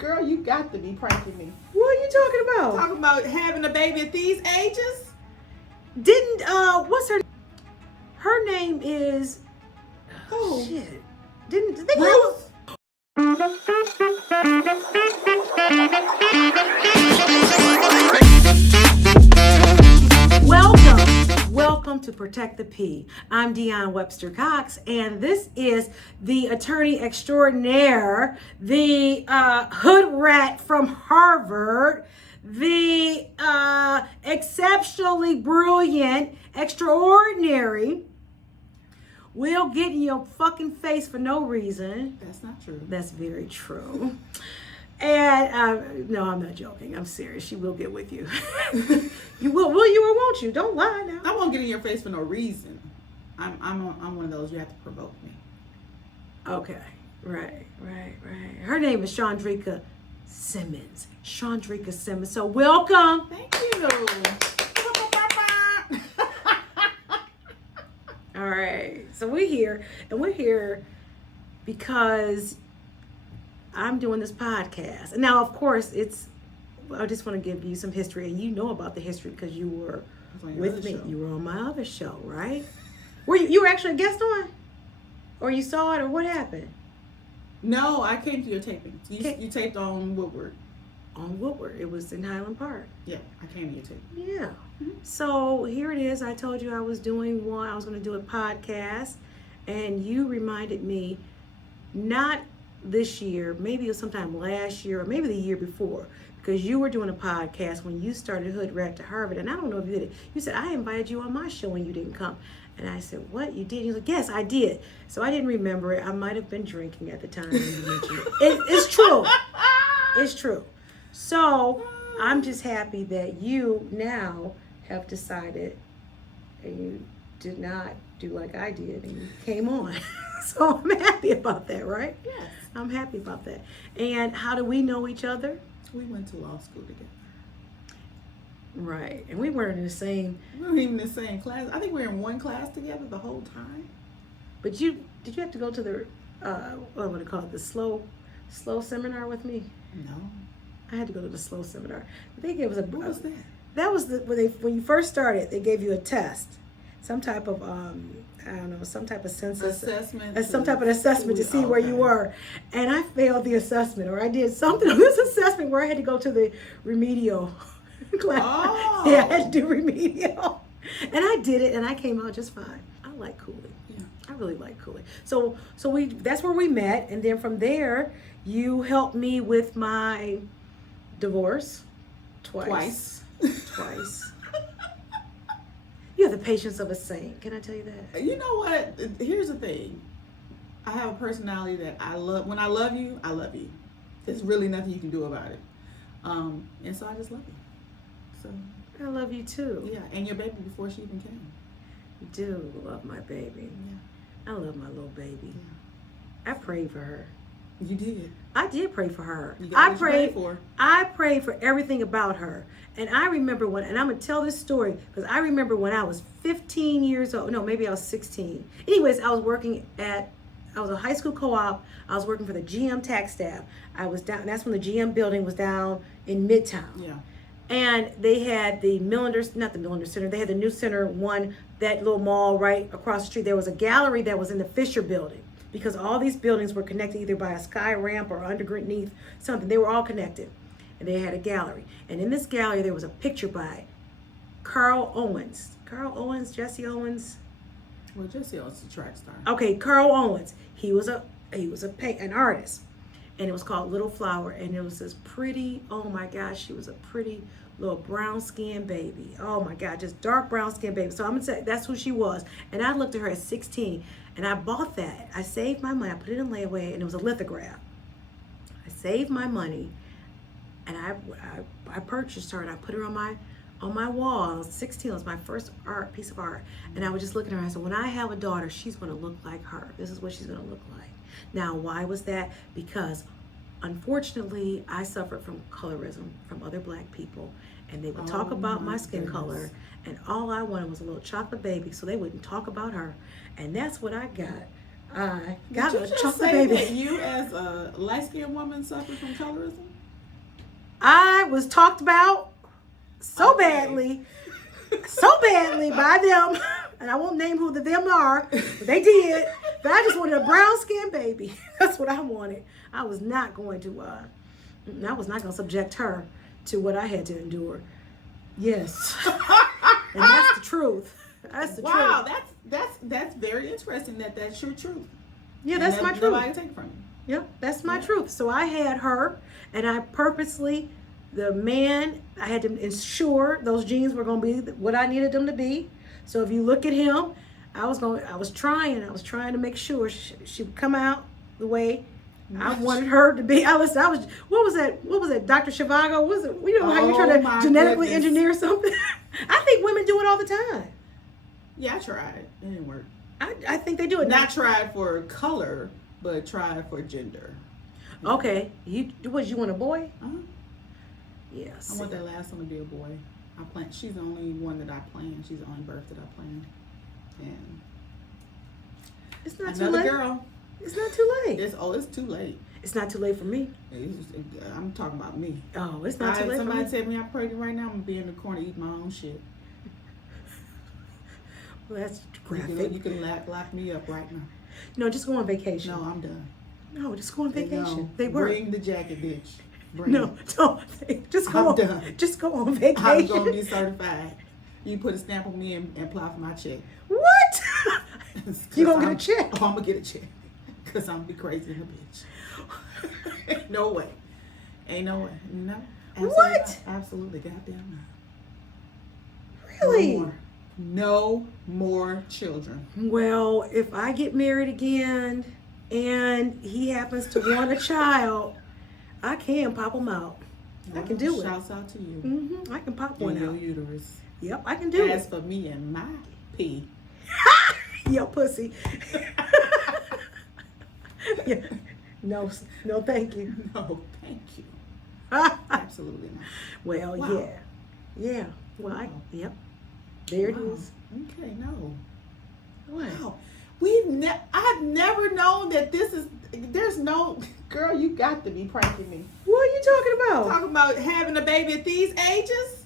Girl, you got to be pranking me. What are you talking about? Talking about having a baby at these ages? Didn't what's her? Her name is. Oh shit! Didn't they Ruth? Welcome to Protect the P. I'm Dionne Webster-Cox, and this is the attorney extraordinaire, the hood rat from Harvard, the exceptionally brilliant, extraordinary. We'll get in your fucking face for no reason. That's not true. That's very true. And no, I'm not joking. I'm serious. She will get with you. You will you or won't you? Don't lie now. I won't get in your face for no reason. I'm one of those you have to provoke me. Okay, right. Her name is Shawndrica Simmons. Shawndrica Simmons. So welcome. Thank you. All right. So we're here because I'm doing this podcast. And now, of course, I just want to give you some history, and you know about the history because you were with me. Show. You were on my other show, right? You were actually a guest on? Or you saw it, or what happened? No, I came to your taping. You taped on Woodward. On Woodward. It was in Highland Park. Yeah, I came to your taping. Yeah. Mm-hmm. So here it is. I told you I was doing one. I was going to do a podcast, and you reminded me, not this year, maybe it was sometime last year, or maybe the year before, because you were doing a podcast when you started Hood Rat to Harvard, and I don't know if you did it. You said, I invited you on my show and you didn't come. And I said, what, you did? He was like, yes, I did. So I didn't remember it. I might have been drinking at the time when you mentioned it. It's true. It's true. So I'm just happy that you now have decided, and you did not do like I did, and you came on. So I'm happy about that, right? Yes. I'm happy about that. And how do we know each other? We went to law school together. Right. And we weren't in the same. We weren't even in the same class. I think we were in one class together the whole time. But did you have to go to the what do you call it, the slow seminar with me? No. I had to go to the slow seminar. They gave us a. What was that? That was when you first started. They gave you a test, some type of I don't know, some type of census assessment, some type of assessment to see where you were. And I failed the assessment, or I did something on this assessment where I had to go to the remedial class. Oh. Yeah, I had to do remedial, and I did it, and I came out just fine. I like Cooley. Yeah, I really like Cooley. So that's where we met, and then from there, you helped me with my divorce twice. You have the patience of a saint. Can I tell you that? You know what? Here's the thing. I have a personality that I love. When I love you, I love you. There's really nothing you can do about it. And so I just love you. So I love you too. yeah, and your baby before she even came. You do love my baby. Yeah. I love my little baby. Yeah. I prayed for her. You did. I did pray for her. I prayed for. I prayed for everything about her. And I remember and I'm going to tell this story because I remember when I was 15 years old. No, maybe I was 16. Anyways, I was a high school co-op. I was working for the GM tax staff. I was down, that's when the GM building was down in Midtown. Yeah. And they had the not the Millender Center, they had the new center one, that little mall right across the street. There was a gallery that was in the Fisher building, because all these buildings were connected either by a sky ramp or underneath something. They were all connected. And they had a gallery. And in this gallery, there was a picture by Carl Owens. Jesse Owens. Well, Jesse Owens is a track star. Okay, Carl Owens. He was an artist. And it was called Little Flower. And it was this pretty, oh my gosh, she was a pretty little brown skinned baby. Oh my God, just dark brown skinned baby. So I'm going to say that's who she was. And I looked at her at 16 and I bought that. I saved my money. I put it in layaway and it was a lithograph. I saved my money and I purchased her and I put her on my wall. I was 16. It was my first piece of art. And I was just looking at her. I said, when I have a daughter, she's going to look like her. This is what she's going to look like. Now, why was that? Because unfortunately, I suffered from colorism from other black people, and they would talk about my skin color, and all I wanted was a little chocolate baby, so they wouldn't talk about her. And that's what I got. I Did got you a just chocolate say baby. that you, as a light-skinned woman, suffer from colorism? I was talked about so badly by them, and I won't name who the them are, but they did. But I just wanted a brown-skinned baby. That's what I wanted. I was not going to subject her to what I had to endure. Yes, and that's the truth. That's the Wow, truth. that's very interesting. That's your truth. Yeah, that's my truth. Nobody can take from you. Yep, that's my truth. So I had her, and I purposely, the man, I had to ensure those jeans were going to be what I needed them to be. So if you look at him, I was trying to make sure she would come out the way I wanted her to be. What was that, Dr. Zhivago? Was it, you know how you try to genetically engineer something? I think women do it all the time. Yeah, I tried. It didn't work. I think they do it. Not tried for color, but tried for gender. Okay. You want a boy? Uh-huh. Yes. I want that last one to be a boy. She's the only one that I plan. She's the only birth that I plan. And it's not too another late. girl. It's not too late. It's too late. It's not too late for me. I'm talking about me. Oh, it's not too late for me. Somebody tell me I'm pregnant right now, I'm going to be in the corner eating my own shit. Well, that's graphic. You can lock me up right now. No, just go on vacation. No, I'm done. No, just go on vacation. No, They work. Bring the jacket, bitch. Bring No, it. don't. Just go I'm on. done. Just go on vacation. I'm going to be certified. You put a stamp on me and apply for my check. What? You gonna get a check? Oh, I'm going to get a check. Because I'm going to be crazy in a bitch. No way. Ain't no way. No. Absolutely What? Not. Absolutely. Goddamn not. Really? No more children. Well, if I get married again and he happens to want a child, I can pop him out. I can do it. Shouts out to you. Mm-hmm. I can pop one In your out. uterus. Yep, I can do As it. for me and my pee. Yo, pussy. Yeah. No, thank you. No, thank you. Absolutely not. Well, Wow. yeah. Well, Wow. yep. There it Wow. is. Okay, no. What? Wow. I've never known that there's no, girl, you got to be pranking me. What are you talking about? Talking about having a baby at these ages?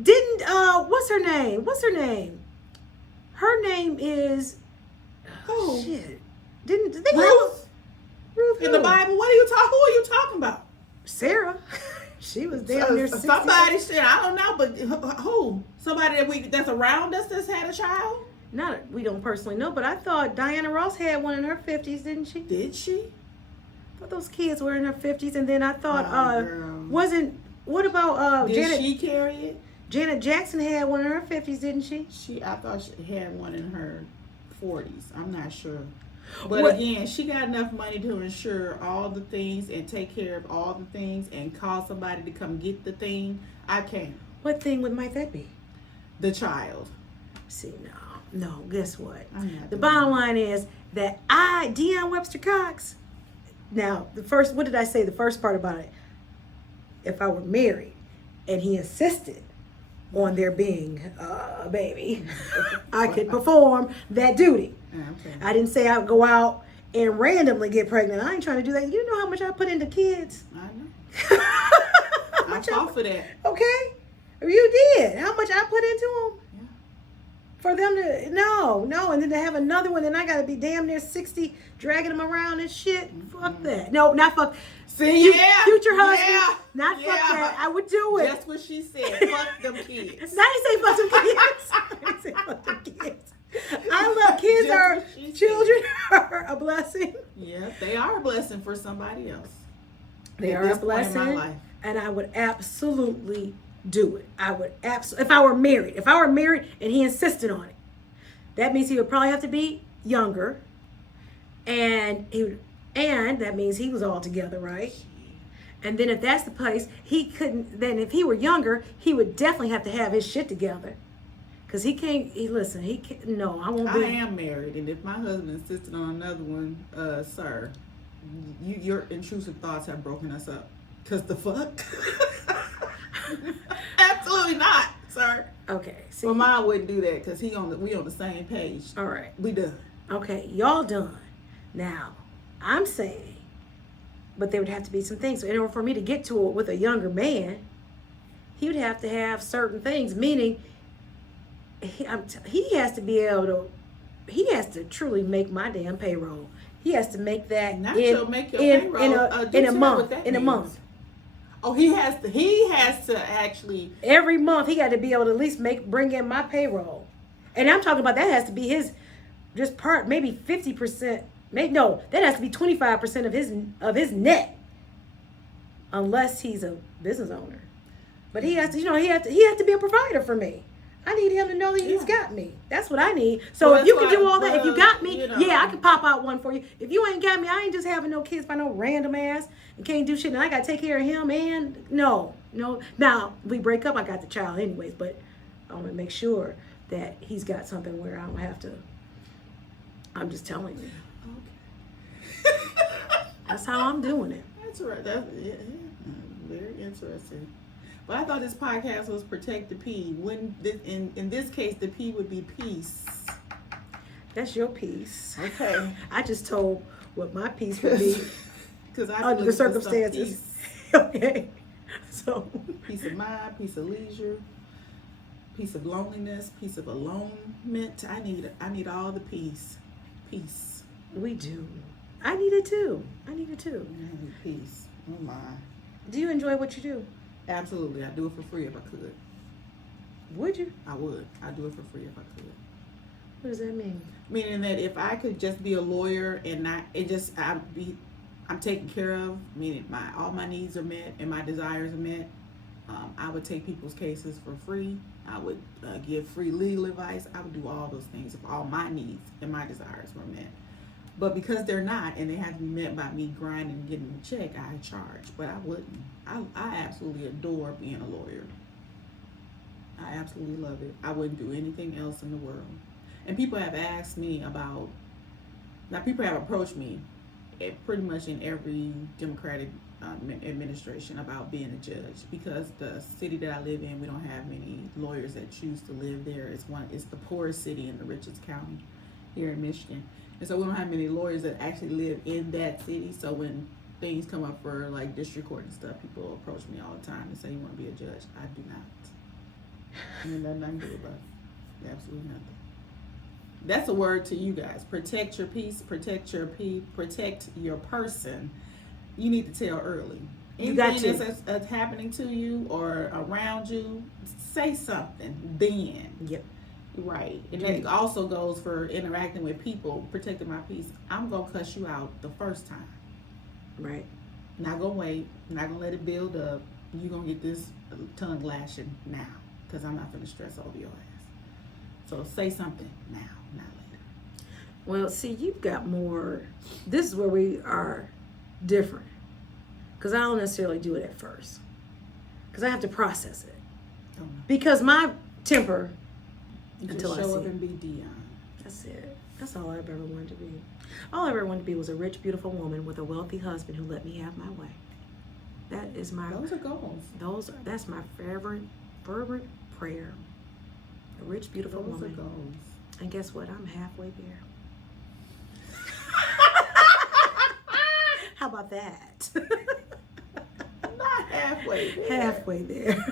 Didn't what's her name? Her name is Who? shit. Did they Ruth? Ruth In the who? Bible? Who are you talking about? Sarah. She was damn near 60. Somebody said, I don't know, but who? Somebody that's around us that's had a child? Not we don't personally know, but I thought Diana Ross had one in her 50s, didn't she? Did she? I thought those kids were in her 50s, and then I thought girl. what about Did Janet? she carry it? Janet Jackson had one in her 50s, didn't she? I thought she had one in her 40s. I'm not sure. But What- again, she got enough money to insure all the things and take care of all the things and call somebody to come get the thing. I can't. What thing might that be? The child. See, no. Guess what? I'm not The doing bottom line is that Dionne Webster-Cox. Now, what did I say? The first part about it. If I were married and he insisted on there being a baby, I could perform that duty. Okay. I didn't say I would go out and randomly get pregnant. I ain't trying to do that. You know how much I put into kids? I know. How I much fought for that. Okay. You did. How much I put into them? Yeah. For them to, no. And then to have another one, and I got to be damn near 60 dragging them around and shit. Fuck that. No, not fuck. See, yeah. Future husband. Yeah. Not fuck Yeah. that. I would do it. That's what she said. Fuck them kids. I didn't say fuck them kids. I didn't say fuck them kids. I love kids. Just Are what she said. children are a blessing. Yeah, they are a blessing for somebody else. They At are a this point in my blessing, life. and I would absolutely do it. I would absolutely, if I were married and he insisted on it, that means he would probably have to be younger, and that means he was all together, right? And then if that's the place, he couldn't. Then if he were younger, he would definitely have to have his shit together, because he can't. He can't. No, I won't be. I am married, and if my husband insisted on another one, sir, your intrusive thoughts have broken us up. Cause the fuck? Absolutely not, sir. Okay. Well, mine wouldn't do that, cause we on the same page. All right. We done. Okay, y'all done. Now, I'm saying, but there would have to be some things. So in order for me to get to it with a younger man, he would have to have certain things, meaning he has to be able to, he has to truly make my damn payroll. He has to make that Not make your in payroll. a month. Oh, he has to actually every month. He got to be able to at least bring in my payroll, and I'm talking about that has to be his just part, maybe 50%. No, that has to be 25% of his net, unless he's a business owner. But he has to, he has to be a provider for me. I need him to know that he's got me. That's what I need. So if you can do all that, if you got me, yeah, I can pop out one for you. If you ain't got me, I ain't just having no kids by no random ass and can't do shit. And I got to take care of him. And no. Now, we break up, I got the child anyways. But I want to make sure that he's got something where I don't have to. I'm just telling you. Okay. That's how I'm doing it. That's right. Very interesting. But I thought this podcast was protect the P. In this case, the P would be peace. That's your piece. Okay. I just told what my piece would be under the circumstances. Okay. So peace of mind, peace of leisure, peace of loneliness, peace of alonement. I need all the peace. Peace. We do. I need it too. I need peace. Oh my. Do you enjoy what you do? Absolutely. I'd do it for free if I could. Would you? I would. I'd do it for free if I could. What does that mean? Meaning that if I could just be a lawyer and I'm taken care of, meaning all my needs are met and my desires are met, I would take people's cases for free. I would give free legal advice. I would do all those things if all my needs and my desires were met. But because they're not, and they have to be met by me grinding and getting a check, I charge. But I wouldn't. I absolutely adore being a lawyer. I absolutely love it. I wouldn't do anything else in the world. And people have asked me about, now people have approached me pretty much in every Democratic administration about being a judge, because the city that I live in, we don't have many lawyers that choose to live there. It's the poorest city in the richest county here in Michigan. And so we don't have many lawyers that actually live in that city. So when things come up for like district court and stuff, people approach me all the time and say, you want to be a judge? I do not. I mean, nothing I can do about it. Absolutely nothing. That's a word to you guys. Protect your peace, protect your person. You need to tell early. Anything that's happening to you or around you, say something then. Yep. Right. And that also goes for interacting with people, protecting my peace. I'm going to cuss you out the first time. Right. Not going to wait. Not going to let it build up. You're going to get this tongue lashing now, because I'm not going to stress over your ass. So say something now, not later. Well, see, you've got more. This is where we are different. Because I don't necessarily do it at first. Because I have to process it. Oh, no. Because my temper... You until just show I up see and be Dionne. That's it. That's all I've ever wanted to be. All I ever wanted to be was a rich, beautiful woman with a wealthy husband who let me have my way. That is my... Those are goals. That's my fervent prayer. A rich, beautiful Those woman. are goals. And guess what? I'm halfway there. How about that? Not halfway there. Halfway there.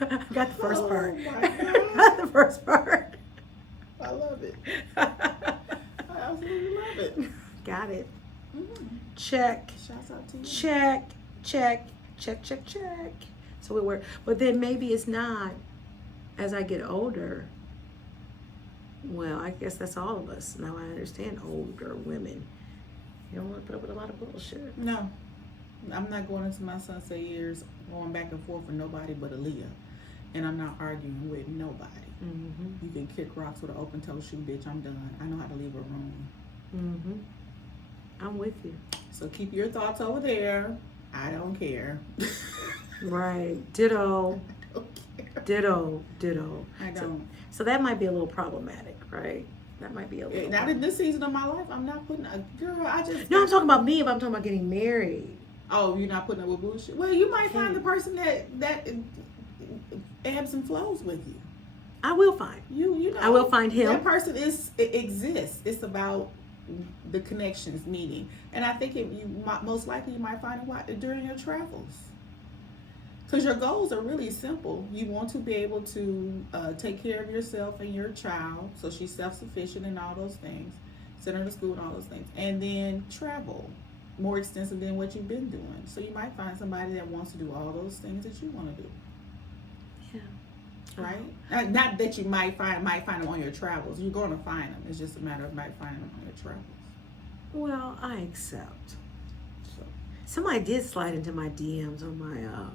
I got the first part. My God. Got the first part. I love it. I absolutely love it. Got it. Mm-hmm. Check. Shouts out to you. Check. So it worked. But then maybe it's not. As I get older, well, I guess that's all of us. Now I understand older women. You don't want to put up with a lot of bullshit. No. I'm not going into my sunset years going back and forth with nobody but Aaliyah. And I'm not arguing with nobody. Mm-hmm. You can kick rocks with an open toe shoe, bitch. I'm done. I know how to leave a room. Mm-hmm. I'm with you. So keep your thoughts over there. I don't care. Right. Ditto. I don't care. Ditto. I don't. So that might be a little problematic, right? That might be a little. Not in this season of my life. I'm not putting a girl. No, I'm talking about me. If I'm talking about getting married. Oh, you're not putting up with bullshit. Well, you might find the person that ebbs and flows with you. I will find. You know. I will find him. That person exists. It's about the connections meeting. And I think most likely you might find it during your travels. Because your goals are really simple. You want to be able to take care of yourself and your child, so she's self-sufficient in all those things, send her to school and all those things, and then travel more extensive than what you've been doing. So you might find somebody that wants to do all those things that you want to do. Yeah. Right? Not that you might find them on your travels. You're going to find them. It's just a matter of might finding them on your travels. Well, I accept. So. Somebody did slide into my DMs on my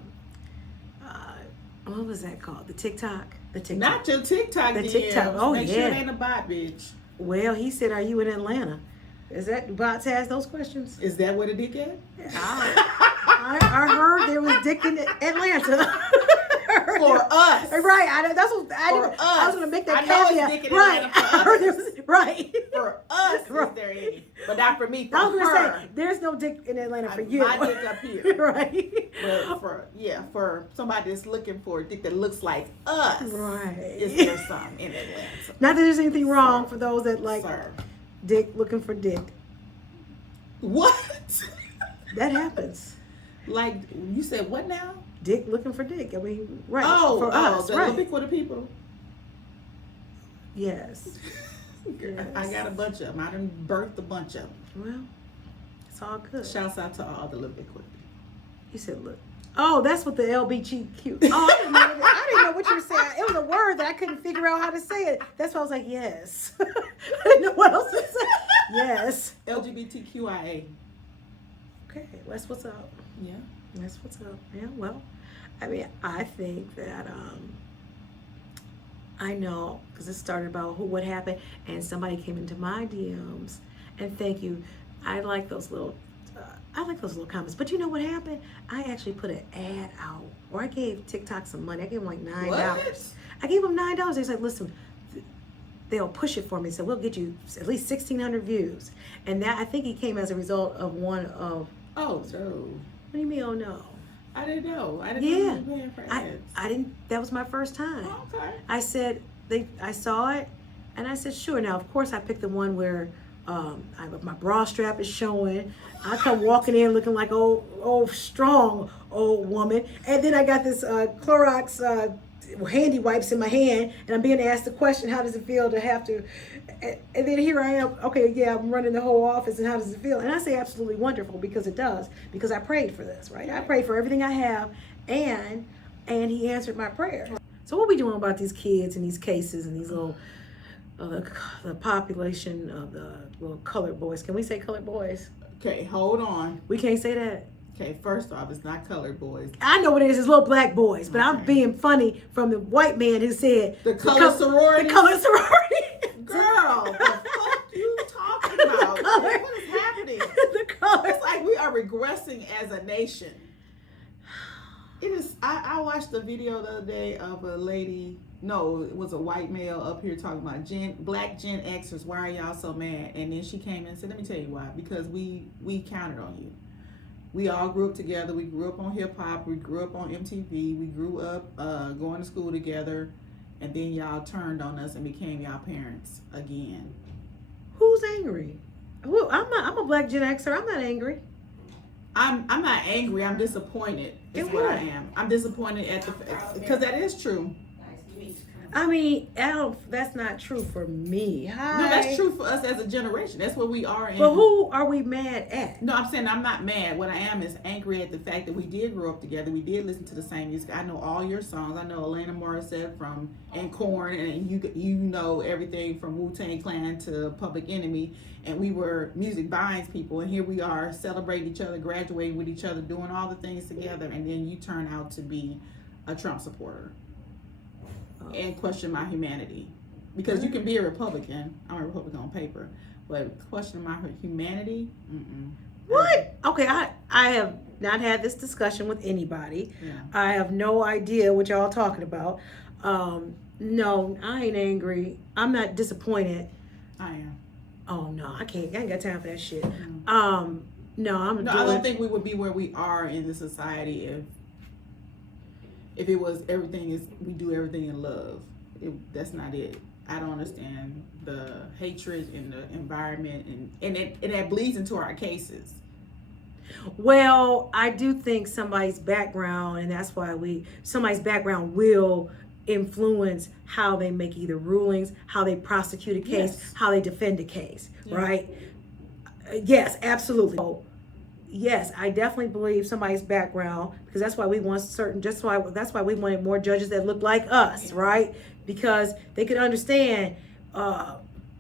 what was that called? The TikTok? The TikTok. Not your TikTok. The DMs. TikTok. Oh, Make yeah. sure it ain't a bot, bitch. Well, he said, "Are you in Atlanta?" Is that bots ask those questions? Is that what it did get? I heard there was dick in Atlanta. For us. Right. That's what I was going to make that caveat. Right. I heard there was, right. For us, Right. is there any? But not for me. For I was going to her. say, there's no dick in Atlanta for you. My dick up here. Right. But for somebody that's looking for a dick that looks like us. Right. Is there some in Atlanta? Not that there's anything wrong for those that like dick, looking for dick. What? That happens. Like, you said what now? Dick looking for dick. I mean, right. For us, right. Looking for the people. Yes. Yes. I got a bunch of them. I done birthed a bunch of them. Well, it's all good. Shouts out to all the little Bitcoin. You said, look. Oh, that's what the LBGQ. Oh, I didn't know what you were saying. It was a word that I couldn't figure out how to say it. That's why I was like, yes. I didn't know what else to say. Yes. LGBTQIA. Okay, that's what's up. Yeah. That's what's up. Yeah, well, I mean, I think that I know, because it started about what happened, and somebody came into my DMs, and thank you. I like those little comments. But you know what happened? I actually put an ad out, or I gave TikTok some money. I gave them like $9. What? I gave them $9. They said, listen, they'll push it for me. So we'll get you at least 1,600 views. And that, I think it came as a result of one of. Oh, no. What do you mean, oh no? I didn't know. I didn't know you were paying for ads. I didn't, that was my first time. Oh, okay. I said, I saw it, and I said, sure. Now, of course, I picked the one where my bra strap is showing. I come walking in looking like strong old woman. And then I got this Clorox handy wipes in my hand, and I'm being asked the question, how does it feel to have to, and then here I am, okay, yeah, I'm running the whole office, and how does it feel? And I say absolutely wonderful, because it does, because I prayed for this, right? I prayed for everything I have, and he answered my prayer. So what we doing about these kids and these cases and these little, the population of the little colored boys? Can we say colored boys? Okay, hold on. We can't say that. Okay, first off, it's not colored boys. I know what it is. It's little black boys, but I'm being funny from the white man who said the color sorority. The color sorority. Girl, the fuck you talking about? What is happening? The color. It's like we are regressing as a nation. It is. I watched a video the other day of a lady. No, it was a white male up here talking about black Gen Xers. Why are y'all so mad? And then she came in and said, "Let me tell you why. Because we counted on you. We all grew up together. We grew up on hip hop. We grew up on MTV. We grew up going to school together, and then y'all turned on us and became y'all parents again." Who's angry? I'm a black Gen Xer. I'm not angry. I'm not angry. I'm disappointed. Is what I am. I'm disappointed at because that is true. I mean, that's not true for me. Hi. No, that's true for us as a generation. That's what we are. But who are we mad at? No, I'm saying I'm not mad. What I am is angry at the fact that we did grow up together. We did listen to the same music. I know all your songs. I know Alaina Morissette and Korn, and you know everything from Wu-Tang Clan to Public Enemy. And we were music binds people, and here we are celebrating each other, graduating with each other, doing all the things together, and then you turn out to be a Trump supporter. And question my humanity, because you can be a Republican. I'm a Republican on paper, but question my humanity. What? Okay, I have not had this discussion with anybody. Yeah. I have no idea what y'all talking about. No, I ain't angry. I'm not disappointed. I am. Oh no, I can't. I ain't got time for that shit. Mm-hmm. No, I don't think we would be where we are in the society if it was we do everything in love. That's not it. I don't understand the hatred in the environment, and that bleeds into our cases. Well, I do think somebody's background, and that's why somebody's background will influence how they make either rulings, how they prosecute a case, Yes. how they defend a case, Yeah. right? Yes, absolutely. So, yes, I definitely believe somebody's background, because that's why we want that's why we wanted more judges that look like us, Yeah. right? Because they could understand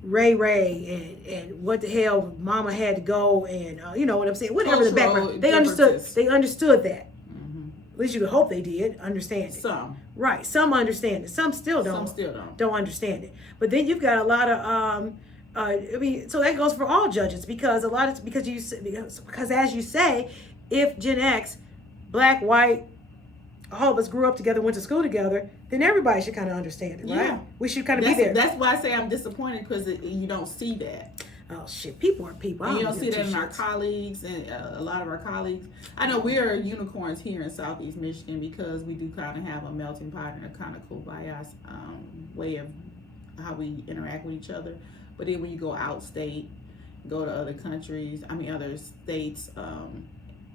Ray and what the hell mama had to go, and you know what I'm saying, whatever the Cultural background, they differences. understood that. Mm-hmm. At least you would hope they did understand it. Some Understand it, some still don't understand it. But then you've got a lot of I mean, so that goes for all judges, because because as you say, if Gen X, black, white, all of us grew up together, went to school together, then everybody should kind of understand it, right? Yeah. We should kind of be there. That's why I say I'm disappointed, because you don't see that. Oh shit, people are people. And you don't see that in our colleagues, and a lot of our colleagues. I know we are unicorns here in Southeast Michigan, because we do kind of have a melting pot and a kind of cool bias way of how we interact with each other. But then when you go out state, go to other countries, other states, and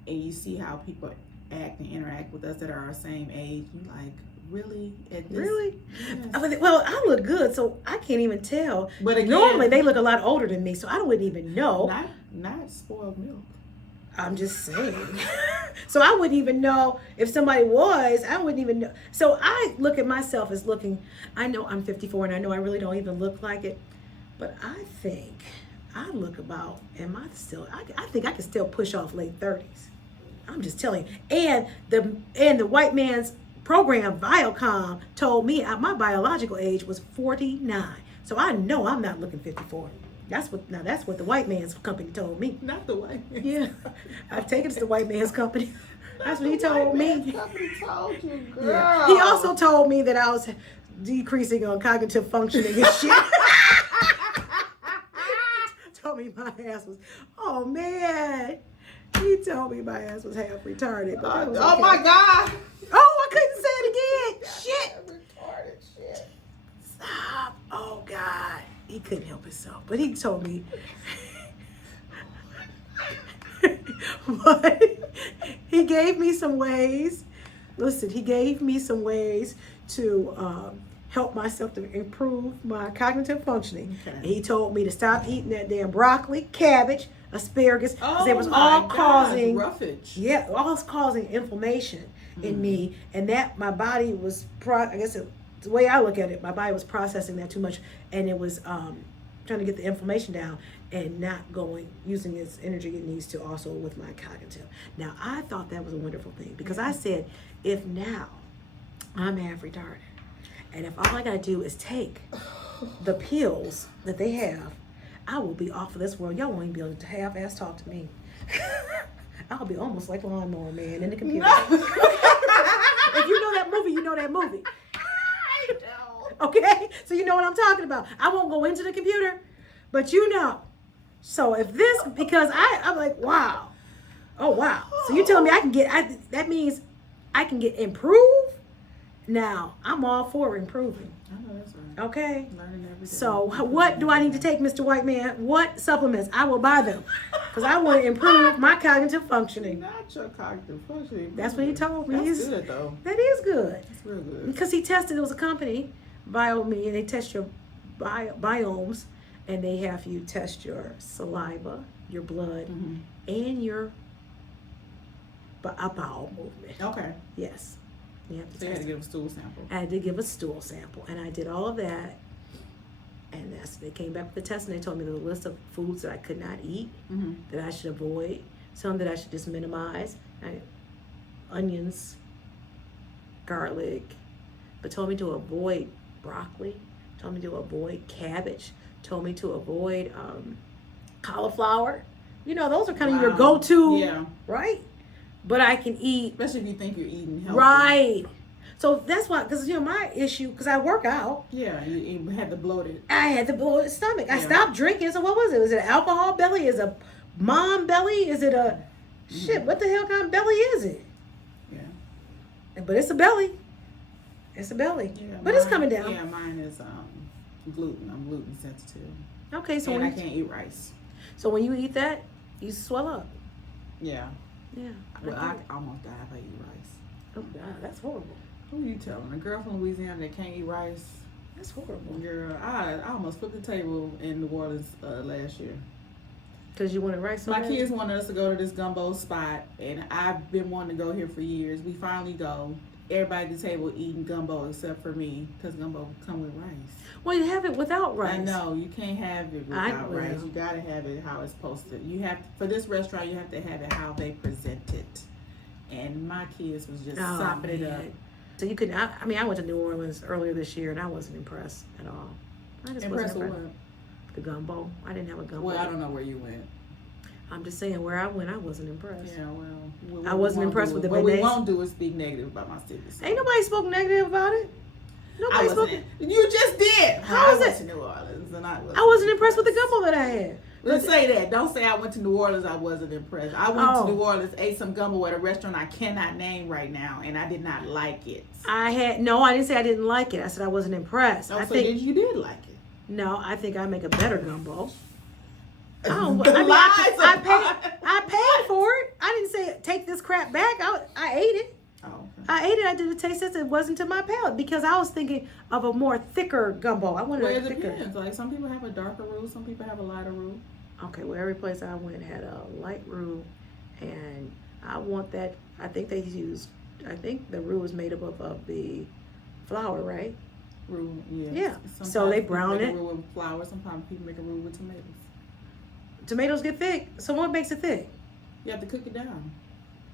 you see how people act and interact with us that are our same age, you're like, really? Really? Yes. Well, I look good, so I can't even tell. But again, normally they look a lot older than me, so I wouldn't even know. Not spoiled milk. I'm just saying. So I wouldn't even know if somebody was. I wouldn't even know. So I look at myself as looking. I know I'm 54, and I know I really don't even look like it. But I think I look about. I think I can still push off late 30s. I'm just telling you. And the white man's program, Viacom, told me my biological age was 49. So I know I'm not looking 54. That's what the white man's company told me. Not the white man's Yeah, I've taken it to the white man's company. That's what he told me. Company told you, girl. Yeah. He also told me that I was decreasing on cognitive functioning and shit. Told me my ass was, oh man. He told me my ass was half retarded. But that was okay. Oh my God. Oh, I couldn't say it again. Shit. Retarded shit. Stop. Oh God. He couldn't help himself. But he told me. But he gave me some ways. Listen, he gave me some ways to help myself to improve my cognitive functioning. Okay. And he told me to stop eating that damn broccoli, cabbage, asparagus, because it was all causing roughage. Yeah, all causing inflammation in me, and that my body was the way I look at it, my body was processing that too much, and it was trying to get the inflammation down and not using its energy it needs to also with my cognitive. Now I thought that was a wonderful thing, because I said, if now I'm half retarded, and if all I gotta do is take the pills that they have, I will be off of this world. Y'all won't even be able to half-ass talk to me. I'll be almost like Lawnmower Man in the computer. No. If you know that movie, you know that movie. I know. Okay? So you know what I'm talking about. I won't go into the computer, but you know. So if this, because I'm like, wow. Oh, wow. So you telling me that means I can get improved? Now, I'm all for improving. I know that's right. Okay? Learning everything. So what do I need to take, Mr. White Man? What supplements? I will buy them, because I want to improve my cognitive functioning. Not your cognitive functioning. That's what he told me. That's good, though. That is good. That's real good. Because he tested, it was a company, BioMe, and they test your biomes, and they have you test your saliva, your blood, and your bowel movement. Okay. Yes. You have to So you had to give a stool sample. I had to give a stool sample, and I did all of that. And they came back with the test, and they told me the list of foods that I could not eat, that I should avoid, some that I should just minimize, onions, garlic, but told me to avoid broccoli, told me to avoid cabbage, told me to avoid cauliflower. You know, those are kind of your go-to, right? But I can eat. Especially if you think you're eating healthy. Right. So that's why, because, my issue, because I work out. Yeah, you had the bloated. I had the bloated stomach. I stopped drinking. So what was it? Was it an alcohol belly? Is it a mom belly? Is it a, shit, what the hell kind of belly is it? Yeah. But it's a belly. It's a belly. Yeah, but it's coming down. Yeah, mine is gluten. I'm gluten sensitive. Okay, so and I when can't eat rice. so when you eat that, you swell up. Yeah. Yeah. Well, I get it. almost die if I eat rice. Oh God, that's horrible. Who you telling? A girl from Louisiana that can't eat rice? That's horrible. Girl, I almost flipped the table in New Orleans last year. Because you wanted rice. My kids wanted us to go to this gumbo spot, and I've been wanting to go here for years. We finally go. Everybody at the table eating gumbo except for me, because gumbo come with rice. Well, you have it without rice. I know you can't have it without rice. You gotta have it how it's supposed to. You have for this restaurant. You have to have it how they present it. And my kids was just sopping it up. So you could. I mean, I went to New Orleans earlier this year, and I wasn't impressed at all. I just Impressed wasn't with impressed. what? The gumbo. I didn't have a gumbo. Well, I don't know where you went. I'm just saying where I went, I wasn't impressed. Yeah, well, I wasn't impressed with the What we beignets. won't do is speak negative about my city. So. Ain't nobody spoke negative about it. Nobody spoke. You just did. How is I went it? to New Orleans and I wasn't impressed with the gumbo that I had. Let's say that. Don't say I went to New Orleans. I wasn't impressed. I went to New Orleans, ate some gumbo at a restaurant I cannot name right now, and I did not like it. I didn't say I didn't like it. I said I wasn't impressed. Oh, you did like it. No, I think I make a better gumbo. I paid for it. I didn't say take this crap back. I ate it. Oh, okay. I ate it. I did a taste test. It wasn't to my palate because I was thinking of a more thicker gumbo. I wanted a thicker. Depends. Like some people have a darker roux, some people have a lighter roux. Okay, well every place I went had a light roux, and I want that. I think the roux is made up of the flour, right? Roux, yes. Yeah. Sometimes So they people brown make it. a roux with flour. Sometimes people make a roux with tomatoes. Tomatoes get thick. So what makes it thick? You have to cook it down.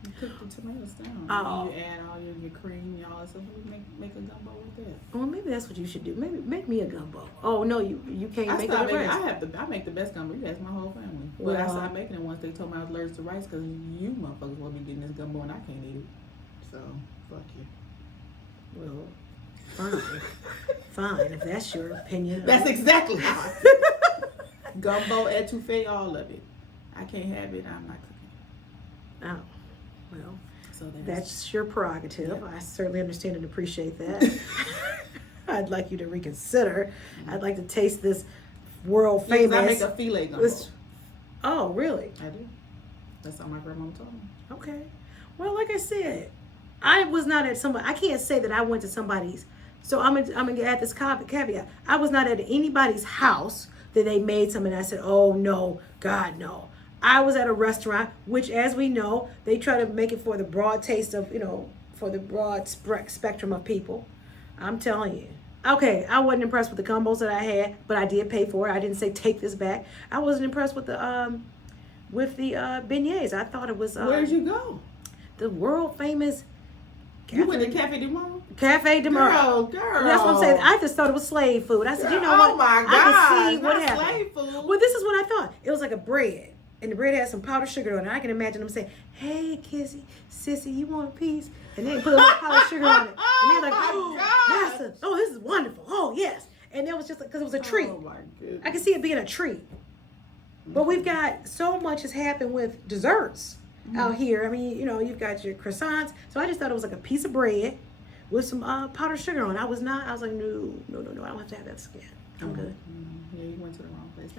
You cook the tomatoes down. Oh. You add all your cream and all that stuff. You make a gumbo with that. Well, maybe that's what you should do. Maybe make me a gumbo. Oh no, you can't make it with rice. I make the best gumbo. You ask my whole family. Well, But I started making it once they told me I was allergic to rice because you motherfuckers will be getting this gumbo and I can't eat it. So fuck you. Well, fine, fine. If that's your opinion. That's exactly how I feel. Gumbo, etouffee, all of it. I can't have it. I'm not cooking. Oh, well. So that's your prerogative. Yep. I certainly understand and appreciate that. I'd like you to reconsider. I'd like to taste this world famous. I make a filet gumbo. Oh, really? I do. That's how my grandma told me. Okay. Well, like I said, I was not at somebody. I can't say that I went to somebody's. So I'm gonna add this caveat. I was not at anybody's house that they made something and I said, oh no, God no. I was at a restaurant, which as we know, they try to make it for the broad taste of, for the broad spectrum of people. I'm telling you. Okay, I wasn't impressed with the combos that I had, but I did pay for it. I didn't say take this back. I wasn't impressed with the beignets. I thought it was. Where'd you go? The world famous. You went to Cafe du Monde? Cafe du Monde. Girl. That's what I'm saying. I just thought it was slave food. I said, you know what? Oh my God. I can see what happened. Slave food. Well, this is what I thought. It was like a bread. And the bread had some powdered sugar on it. I can imagine them saying, hey, Kissy, Sissy, you want a piece? And they put a little powdered sugar on it. And they're like, oh, master, oh, this is wonderful. Oh, yes. And it was just because it was a treat. Oh, my goodness. I can see it being a treat. But we've got so much has happened with desserts out here. I mean, you've got your croissants. So I just thought it was like a piece of bread with some powdered sugar on it. I was like, no, I don't have to have that skin. I'm good. Yeah, you went to the wrong place.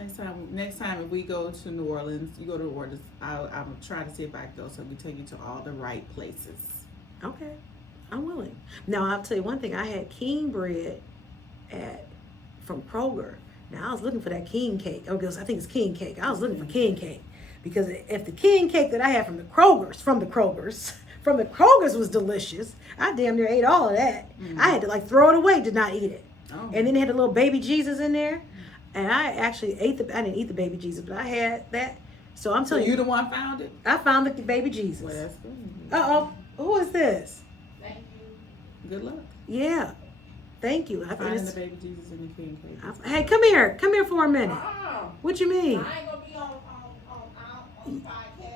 Next time if we go to New Orleans, you go to New Orleans, I'm trying to see if I can go so we take you to all the right places. Okay. I'm willing. Now, I'll tell you one thing. I had king bread from Kroger. Now, I was looking for that king cake. Oh, I think it's king cake. I was looking for king cake. Because if the king cake that I had from the Kroger's was delicious, I damn near ate all of that. I had to throw it away, did not eat it. Oh. And then it had a little baby Jesus in there. And I actually I didn't eat the baby Jesus, but I had that. So I'm telling you. You the one found it? I found the baby Jesus. Well, that's good. Uh-oh. Who is this? Thank you. Good luck. Yeah. Thank you. Finding the baby Jesus in the king cake. Hey, come here. Come here for a minute. Uh-uh. What you mean? I ain't gonna be on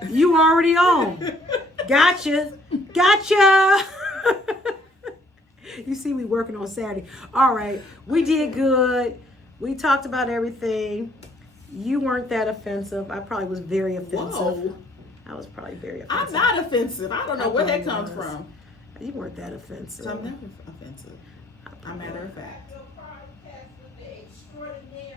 podcast. You already on. Gotcha. You see we working on Saturday. All right. We did good. We talked about everything. You weren't that offensive. I probably was very offensive. Whoa. I was probably very offensive. I'm not offensive. I don't know where that comes was. from. You weren't that offensive. So I'm never offensive. I'm matter of fact. Your podcast with the extraordinary.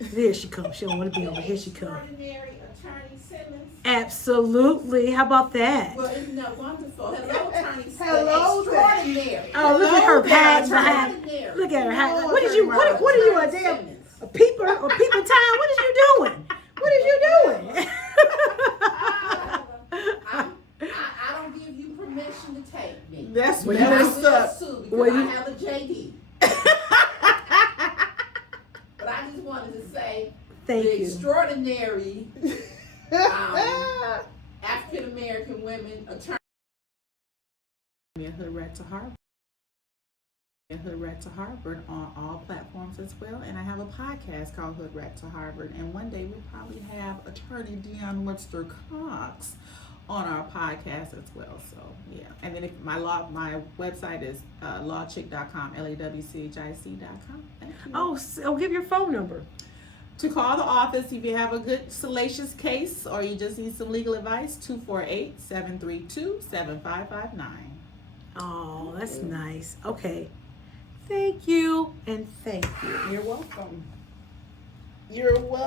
There she comes. She don't want to be over here. She comes. Extraordinary attorney Simmons. Absolutely. How about that? Well, isn't that wonderful? Hello, attorney Simmons. Hello there. Extraordinary. Oh, look at her hats behind. Extraordinary. Look at her hat. Hello, What did you? What are you? A damn a peeper or peeper time? What is you doing? What is you doing? I don't give you permission to take me. That's Well, what you you must stuck. Sue because Well, you- I have a JD. But I just wanted to say Thank the you. extraordinary African American women attorney. Hood Rat to Harvard. Hood Rat to Harvard on all platforms as well, and I have a podcast called Hood Rat to Harvard. And one day we'll probably have attorney Dionne Webster-Cox on our podcast as well. So yeah, and then if my website is lawchick.com, lawchic.com. Thank you. Oh, so give your phone number. To call the office if you have a good salacious case or you just need some legal advice, 248-732-7559. Oh, that's nice. Okay. Thank you and thank you. You're welcome. You're welcome.